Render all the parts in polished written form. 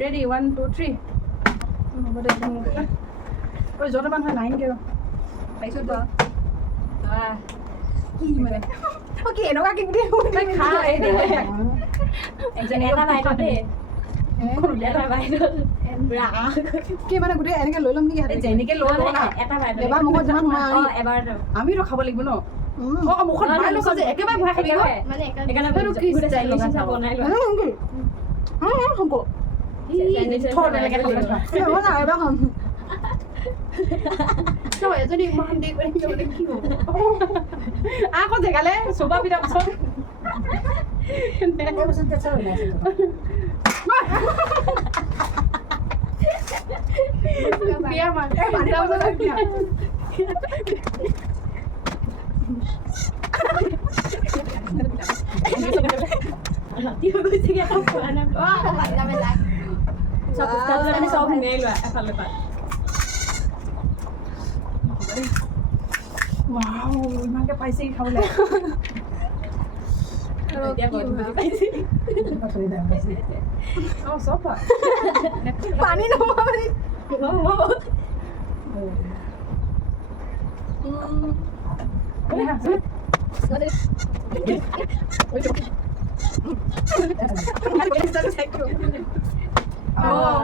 ready 1 2 3 হ'ব দে ঐ যত মানুহ লাইন কে পাইছো তো কি মানে কি এনেকুৱা কি গোটেই খা এটা বাইটত দেই এটা বাইটত কি মানে গোটেই এনেকে লৈ ল'ম নেকি যেনেকে লৈ লওঁ না এটা বাইটত এবাৰ মুখত যিমান সোমাই এবাৰ আমিতো খাব লাগিব ন মুখত ভৰাই লৈছ যে একেবাৰে ভৰাই খাবি মানে একাৰণে বনাই লোৱা হ'ব থৰ তেনেকে খাব লাগিব না এবাৰ খাম তই এজনী ইমান দেৰি কৰি থাকিলে কি হ'ব আকৌ জেগালে চোবা পিঠা পাছত বিয়া মানে চব মিলাই লোৱা এফালে পৰা wow ইমানকে পাইছে খাবলৈ চব পানী নমাবি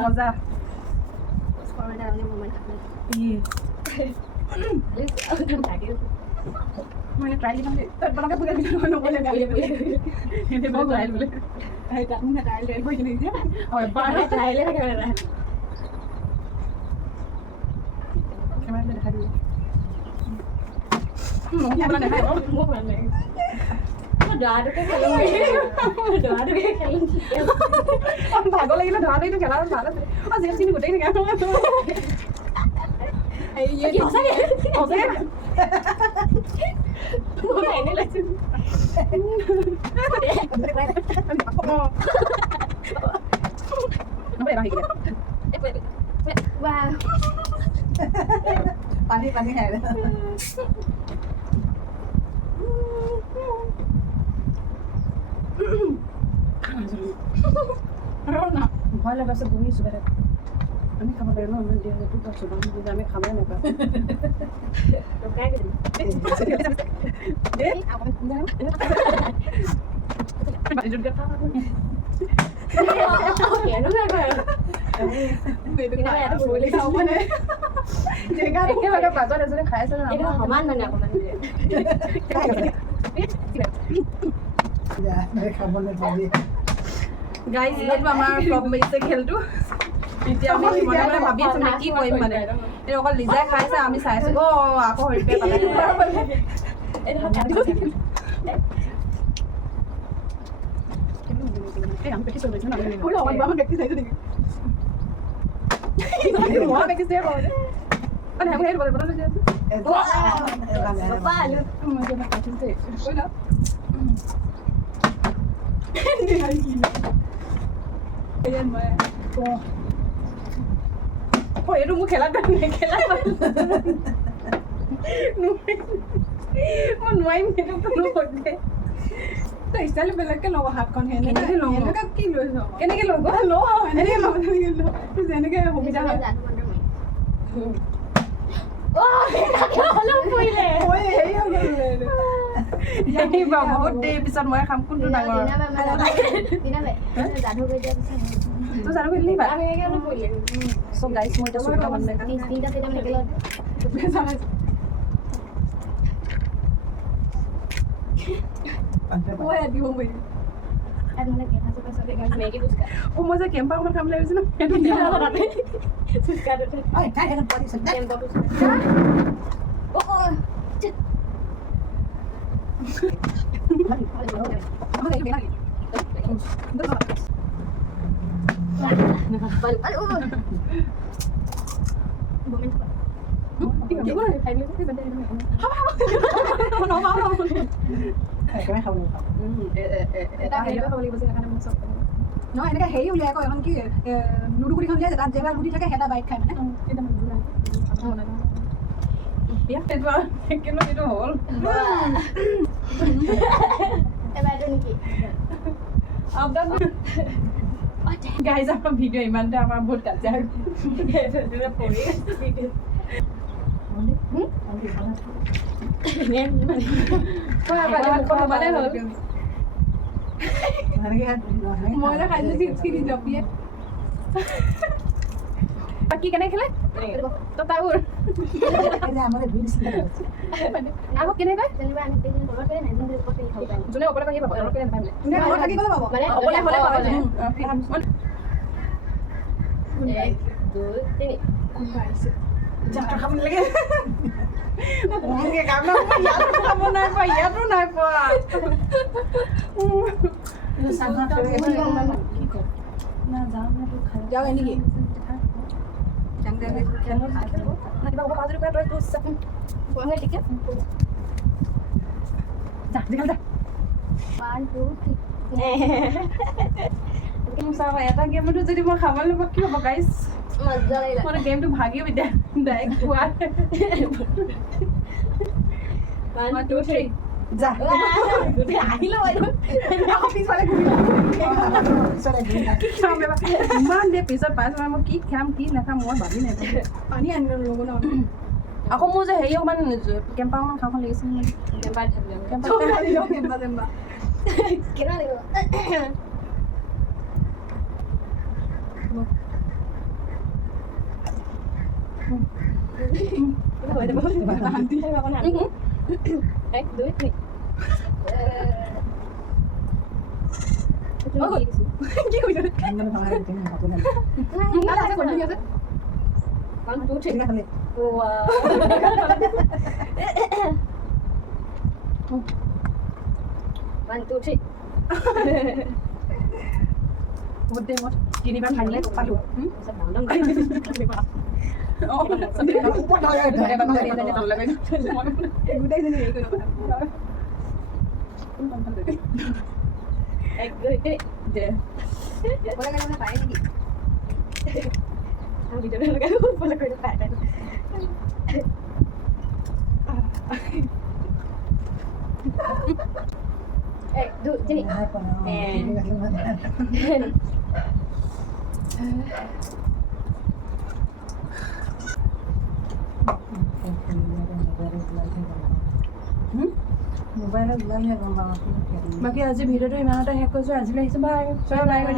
মজা মানে ট্রাইল মানে তত বনাকে পুরা দিন নকলে গালি এতে বহুত ট্রাইল বলে এই তা মুনা ট্রাইল এর কই কিনে দিয়া ওই বাড়া ট্রাইলে থাকে না ক্যামেরা দেখা দিও ক্যামেরা দেখা দাও মো ভালো দোৱাটোকে খেলো দোৱাটোকে খেলো ভাগৰ লাগিলে দোৱাটো খেলা ভাল আছে জেল চিনি গোটেই নেকি এই সঁচাকে এনে লাগিছে পানী পানী খাই ভয় লাগাছে বহিছোঁ বেলেগ আমি খাব পাৰিম ন ইমান দেৰি হ'লে পাইছোঁ যদি আমি খাবই নাপাওঁ একেবাৰে পাছত এজনে খাই আছে সমান মানে অকণমান গাইজ এইটো আমাৰ ফ্লপ মাৰিছে খেলটো এতিয়া আমি মনে মনে ভাবি আছো মানে কি কৰিম মানে এই অকল লিজাই খাইছে আমি চাইছো আকৌ হৰিপে পালে আমি প্ৰেক্টিছ কৰিছো না আমি প্ৰেক্টিছ চাইছো নেকি মই প্ৰেক্টিছ দিয়ে কৰো মানে আমি হেৰি বলে বলে আছে papá lo মই যে প্ৰেক্টিছ দে কইলা এইটো মোৰ খেলাত নেখেলা মই নোৱাৰিম সেইটো নকৰে তই ষ্টাইল বেলেগকে ল'ব হাতখন কেনেকে ল'ব কি লৈছ কেনেকে ল'ব এনেকে ল'ব যেনেকে সুবিধা হয় বহুত দেৰি পিছত মই খাম কোনটো ডাঙৰ তই জানো কৰিলি চব গাইছ মই এতিয়া চুকা বনাই মই যে কেম্পাৰখন খাম লাগিছে ন নহয় এনেকৈ হেৰি উলিয়াই আকৌ এখন কি লুডুগুটিখন উলিয়াই তাত জেগা গুটি থাকে এটা বাইক খাই মানে কিন্তু হ'ল গাইজ আমাৰ ভিডিঅ' ইমানতে আমাৰ বহুত কাজিয়া মই খাইছো চিপছ জপিয়ে বাকী কেনেকে খেলে ততাবোৰ আকৌ কেনেকৈ যোনে অকলে থাকি পাব তেওঁলোকে নাপায় থাকি গ'লে পাব মানে অকলে হ'লে পাব 1 2 3 যাত্ৰা খাব লাগে খাব নাই পোৱা ইয়াতো নাই পোৱা যাওঁ নেকি এটা গেমতো যদি মই খাব নাপাওঁ কি হ'ব গাইজ মই গেমটো ভাগিও এতিয়া ডাইৰেক্ট খোৱা 1 2 3 যা আহিলো ইমান দেৰি পিছত পাইছো মই কি খাম কি নাখাম মই ভাবি নাই পানী আনিব ল'ব ন আকৌ মোৰ যে হেৰি অকণমান কেম্পা অকণমান খাওঁ লাগিছিল এক দুই তিনি কি কৈছে তিনিবাৰ খাইলে পালো এক দুই তিনি এক দুই তিনি বাকী আজি ভিডিঅ'টো ইমানতে শেষ কৰিছোঁ আজিলৈ আহিছোঁ বাই বাই বাই